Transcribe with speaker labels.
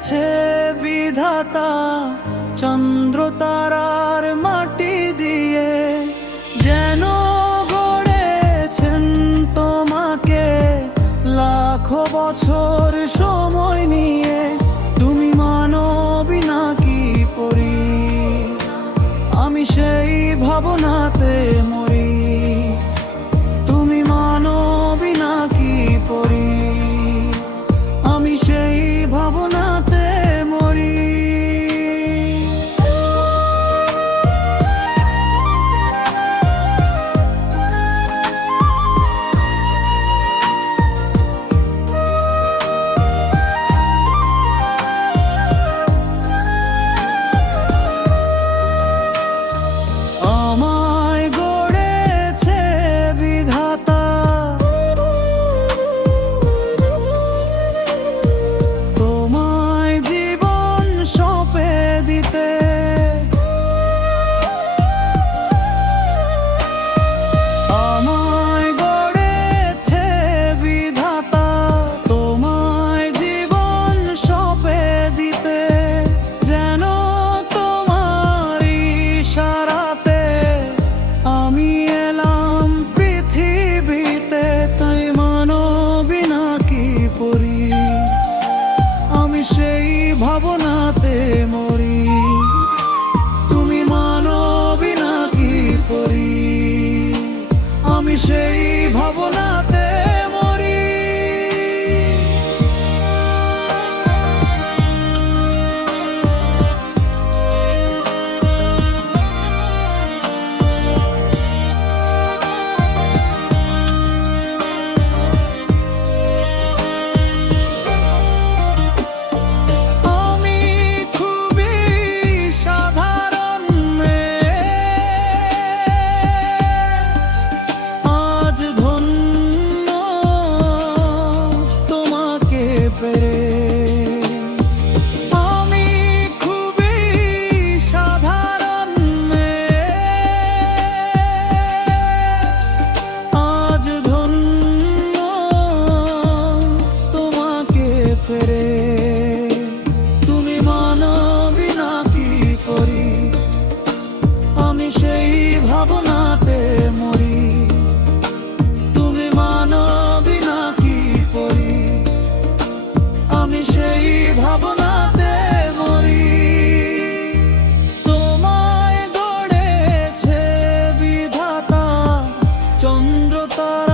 Speaker 1: দিয়েছে বিধাতা চন্দ্র তারার মাটি দিয়ে। যেন গড়েছেন তোমাকে লাখো বছর সময় নিয়ে। ভব thought